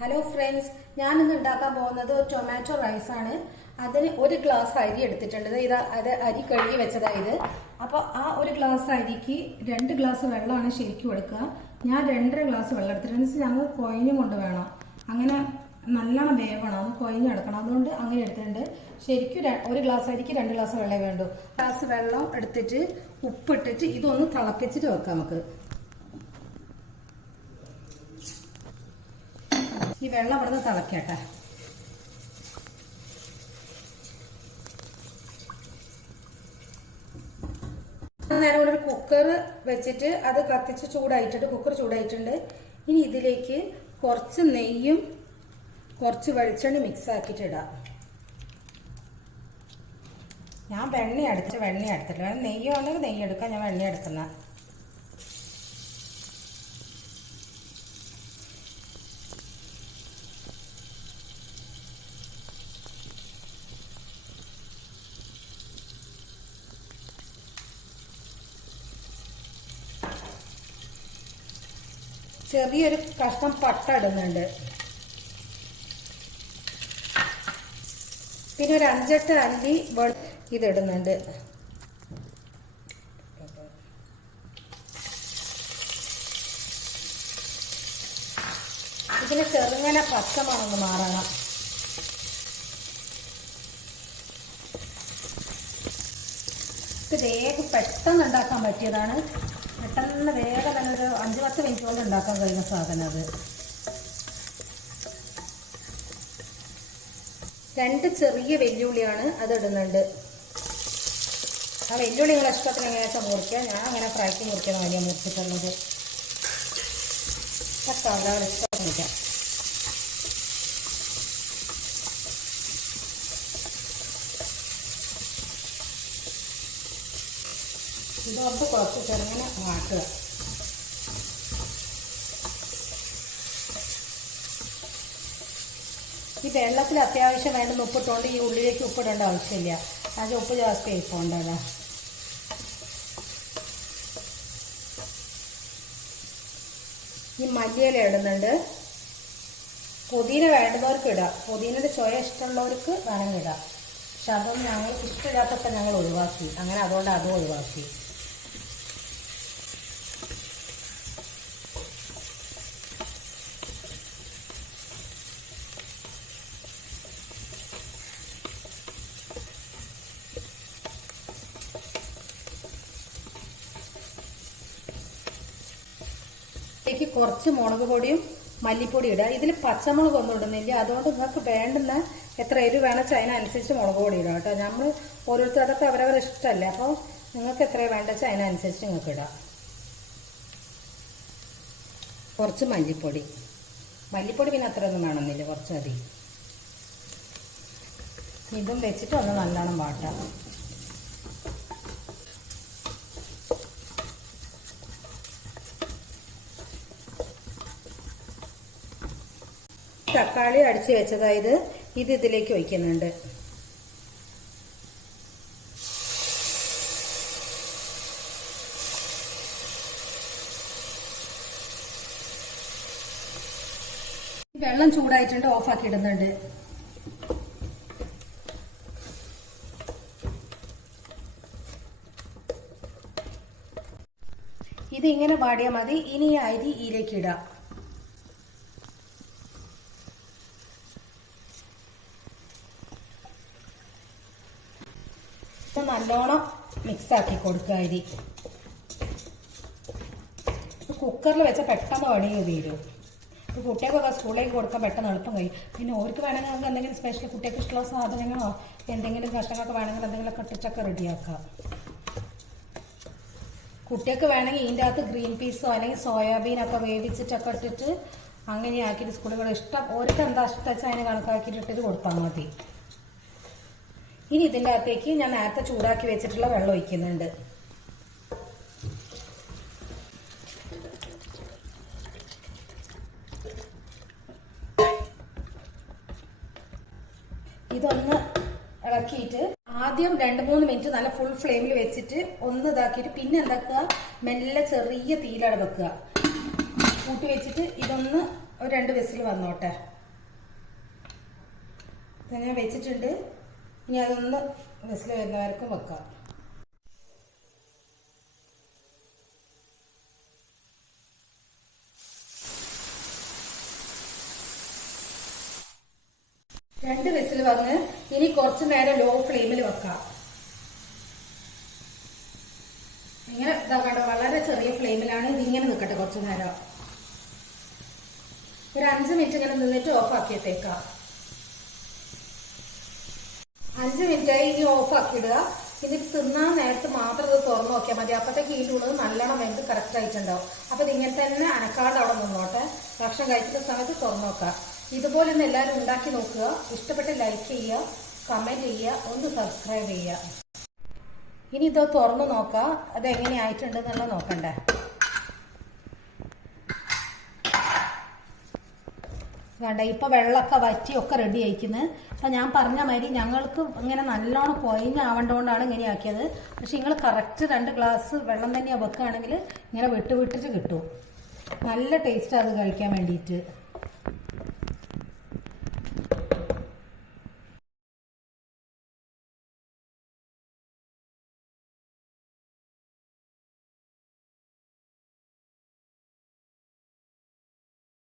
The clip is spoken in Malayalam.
ഹലോ ഫ്രണ്ട്സ്, ഞാനിന്ന് ഉണ്ടാക്കാൻ പോകുന്നത് ടൊമാറ്റോ റൈസ് ആണ്. അതിന് ഒരു ഗ്ലാസ് അരി എടുത്തിട്ടുണ്ട്. അത് അരി കഴുകി വെച്ചതായത്. അപ്പോൾ ആ ഒരു ഗ്ലാസ് അരിക്ക് 2 ഗ്ലാസ് വെള്ളമാണ് ശരിക്കും എടുക്കുക. ഞാൻ 2.5 ഗ്ലാസ് വെള്ളം എടുത്തിട്ടുണ്ട്. ഞങ്ങൾ കൊഴിഞ്ഞും കൊണ്ട് വേണം, അങ്ങനെ നല്ലോണം വേവണം, അത് കൊഴിഞ്ഞെടുക്കണം. അതുകൊണ്ട് അങ്ങനെ എടുത്തിട്ടുണ്ട്. ശരിക്കും ഒരു ഗ്ലാസ് അരിക്ക് 2 ഗ്ലാസ് വെള്ളമേ വേണ്ടൂ. ഗ്ലാസ് വെള്ളം എടുത്തിട്ട് ഉപ്പിട്ടിട്ട് ഇതൊന്ന് തിളപ്പിച്ചിട്ട് വെക്കാം നമുക്ക്. ഈ വെള്ളം ഇവിടുന്ന് തിളക്കട്ടെ. നേരം ഒരു കുക്കർ വെച്ചിട്ട് അത് കത്തിച്ച് ചൂടായിട്ടുണ്ട്. കുക്കർ ചൂടായിട്ടുണ്ട്. ഇനി ഇതിലേക്ക് കുറച്ച് നെയ്യും കുറച്ച് വെളിച്ചെണ്ണ മിക്സ് ആക്കിയിട്ട് ഇടാം. ഞാൻ വെണ്ണ എടുത്തില്ല. നെയ്യ് വേണമെങ്കിൽ നെയ്യ് എടുക്കാം. ഞാൻ വെണ്ണ എടുക്കുന്ന. ചെറിയൊരു കഷ്ണം പട്ട ഇടുന്നുണ്ട്. പിന്നെ ഒരു 5-8 അല്ലി ഇതിടുന്നുണ്ട്. ഇതിന് ചെറുങ്ങനെ പച്ചമണന്ന് മാറണം. ഇത് വേഗം പെട്ടെന്ന് ഉണ്ടാക്കാൻ പറ്റിയതാണ്. പെട്ടെന്ന് വേഗം തന്നെ ഒരു 5-10 മിനിറ്റ് കൊണ്ട് ഉണ്ടാക്കാൻ കഴിയുന്ന സാധനം അത്. 2 ചെറിയ വെല്ലുള്ളിയാണ് അത് ഇടുന്നുണ്ട്. ആ വെല്ലുള്ളി നിങ്ങളെ ഇഷ്ടത്തിന് എങ്ങനെയാ മുറിക്കുക. ഞാൻ അങ്ങനെ ഫ്രൈക്ക് മുറിക്കുന്ന വലിയ മുറിച്ചിട്ടുള്ളത്. കളർ ഇഷ്ടം മുറിക്കാം. ഇതൊക്കെ കുറച്ച് ചെറുങ്ങനെ മാറ്റുക. ഈ വെള്ളത്തിൽ അത്യാവശ്യം വേണ്ടുന്ന ഉപ്പിട്ടുകൊണ്ട് ഈ ഉള്ളിലേക്ക് ഉപ്പിടേണ്ട ആവശ്യമില്ല. അത് ഉപ്പ് ജാസ്തി ആയിപ്പോണ്ടല്ലോ. ഈ മല്ലിയില ഇടുന്നുണ്ട്. പുതിന വേണ്ടുന്നവർക്ക് ഇടാം. പുതിനയുടെ ചുവ ഇഷ്ടമുള്ളവർക്ക് വേണമെങ്കിൽ ഇടാം. പക്ഷെ അതൊന്നും ഞങ്ങൾക്ക് ഇഷ്ടമില്ലാത്തപ്പോൾ ഞങ്ങൾ ഒഴിവാക്കി. അങ്ങനെ അതുകൊണ്ട് അതും ഒഴിവാക്കി. ഇതിലേക്ക് കുറച്ച് മുളക് പൊടിയും മല്ലിപ്പൊടി ഇടുക. ഇതിൽ പച്ചമുളക് ഒന്നും ഇടുന്നില്ല. അതുകൊണ്ട് നിങ്ങൾക്ക് വേണ്ടുന്ന എത്ര എരിവ് വേണം അതിനനുസരിച്ച് മുളക് പൊടി ഇടുക കേട്ടോ. നമ്മൾ ഓരോരുത്തരൊക്കെ അവരവരെ ഇഷ്ടമല്ലേ. അപ്പോൾ നിങ്ങൾക്ക് എത്ര വേണ്ടെന്ന് അതിനനുസരിച്ച് നിങ്ങൾക്ക് ഇടാം. കുറച്ച് മല്ലിപ്പൊടി പിന്നെ അത്രയൊന്നും വേണമെന്നില്ല, കുറച്ച് മതി. ഇതും വെച്ചിട്ട് ഒന്ന് നല്ലോണം വാട്ടാം. തക്കാളി അടിച്ചു വെച്ചതായത് ഇത് ഇതിലേക്ക് ഒഴിക്കുന്നുണ്ട്. വെള്ളം ചൂടായിട്ടുണ്ട്. ഓഫാക്കി ഇടുന്നുണ്ട്. ഇതിങ്ങനെ വാടിയാൽ മതി. ഇനി അരി ഇതിലേക്ക് ഇടാം. നല്ലോണം മിക്സാക്കി കൊടുക്കുക. അരി കുക്കറിൽ വെച്ചാൽ പെട്ടെന്ന് വടിഞ്ഞ് തീരും. ഇപ്പോൾ കുട്ടികൾക്കൊക്കെ സ്കൂളിലേക്ക് കൊടുക്കാൻ പെട്ടെന്ന് എളുപ്പം കഴിയും. പിന്നെ ഓർക്ക് വേണമെങ്കിൽ നമുക്ക് എന്തെങ്കിലും സ്പെഷ്യൽ കുട്ടികൾക്ക് ഇഷ്ടമുള്ള സാധനങ്ങളോ എന്തെങ്കിലും കഷ്ണങ്ങളൊക്കെ വേണമെങ്കിൽ എന്തെങ്കിലുമൊക്കെ ഇട്ടിട്ടൊക്കെ റെഡിയാക്കാം. കുട്ടികൾക്ക് വേണമെങ്കിൽ ഇതിൻ്റെ അകത്ത് ഗ്രീൻ പീസോ അല്ലെങ്കിൽ സോയാബീനൊക്കെ വേവിച്ചിട്ടൊക്കെ ഇട്ടിട്ട് അങ്ങനെ ആക്കിയിട്ട് സ്കൂളുകൾ ഇഷ്ടം ഓർക്ക് എന്താ ഇഷ്ടം വെച്ചാൽ അതിന് കണക്കാക്കിയിട്ടിട്ട് കൊടുത്താൽ മതി. ഇനി ഇതിൻ്റെ അകത്തേക്ക് ഞാൻ നേരത്തെ ചൂടാക്കി വെച്ചിട്ടുള്ള വെള്ളം ഒഴിക്കുന്നുണ്ട്. ഇതൊന്ന് ഇളക്കിയിട്ട് ആദ്യം 2-3 മിനിറ്റ് നല്ല ഫുൾ ഫ്ലെയിമിൽ വെച്ചിട്ട് ഒന്ന് ഇതാക്കിയിട്ട് പിന്നെ എന്താക്കുക, മെല്ലെ ചെറിയ തീയിലാണ് വെക്കുക. കൂട്ടി വെച്ചിട്ട് ഇതൊന്ന് ഒരു 2 വിസിൽ വന്നോട്ടെ. ഞാൻ വെച്ചിട്ടുണ്ട്. ഇനി അതൊന്ന് വിസിൽ വരുന്നവർക്കും വെക്കാം. രണ്ട് വിസിൽ വന്ന് ഇനി കുറച്ചു നേരം ലോ ഫ്ലെയിമിൽ വെക്കാം. ഇങ്ങനെ ഇതാക്കണ്ട, വളരെ ചെറിയ ഫ്ലെയിമിലാണ് ഇതിങ്ങനെ നിൽക്കട്ടെ കുറച്ചു നേരം. ഒരു 5 മിനിറ്റ് ഇങ്ങനെ നിന്നിട്ട് ഓഫ് ആക്കിയിട്ടേക്കാം. 5 മിനിറ്റായി. ഇനി ഓഫ് ആക്കിയിടുക. ഇതിന് തിന്നാൻ നേരത്ത് മാത്രം ഇത് തുറന്നു നോക്കിയാൽ മതി. അപ്പോഴത്തേക്ക് ഇതിനുള്ളത് നല്ലോണം വെന്ത് കറക്റ്റ് ആയിട്ടുണ്ടാവും. അപ്പൊ ഇതിങ്ങനെ തന്നെ അനക്കാണ്ട് അവിടെ നിന്നോട്ടെ. ഭക്ഷണം കഴിക്കുന്ന സമയത്ത് തുറന്നു നോക്കാം. ഇതുപോലെ ഒന്ന് എല്ലാവരും ഉണ്ടാക്കി നോക്കുക. ഇഷ്ടപ്പെട്ട് ലൈക്ക് ചെയ്യുക, കമന്റ് ചെയ്യുക, ഒന്ന് സബ്സ്ക്രൈബ് ചെയ്യുക. ഇനി ഇത് തുറന്നു നോക്കാം അത് എങ്ങനെ ആയിട്ടുണ്ടെന്നുള്ള നോക്കണ്ടേ. വേണ്ട, ഇപ്പൊ വെള്ളമൊക്കെ വറ്റിയൊക്കെ റെഡി ആയിരിക്കുന്നത്. അപ്പൊ ഞാൻ പറഞ്ഞ മാതിരി ഞങ്ങൾക്ക് ഇങ്ങനെ നല്ലോണം കൊയിഞ്ഞാവേണ്ടതുകൊണ്ടാണ് ഇങ്ങനെ ആക്കിയത്. പക്ഷെ നിങ്ങൾ കറക്റ്റ് 2 ഗ്ലാസ് വെള്ളം തന്നെയാണ് വെക്കുകയാണെങ്കിൽ ഇങ്ങനെ വിട്ടിട്ട് കിട്ടും. നല്ല ടേസ്റ്റ് അത് കഴിക്കാൻ വേണ്ടിയിട്ട്.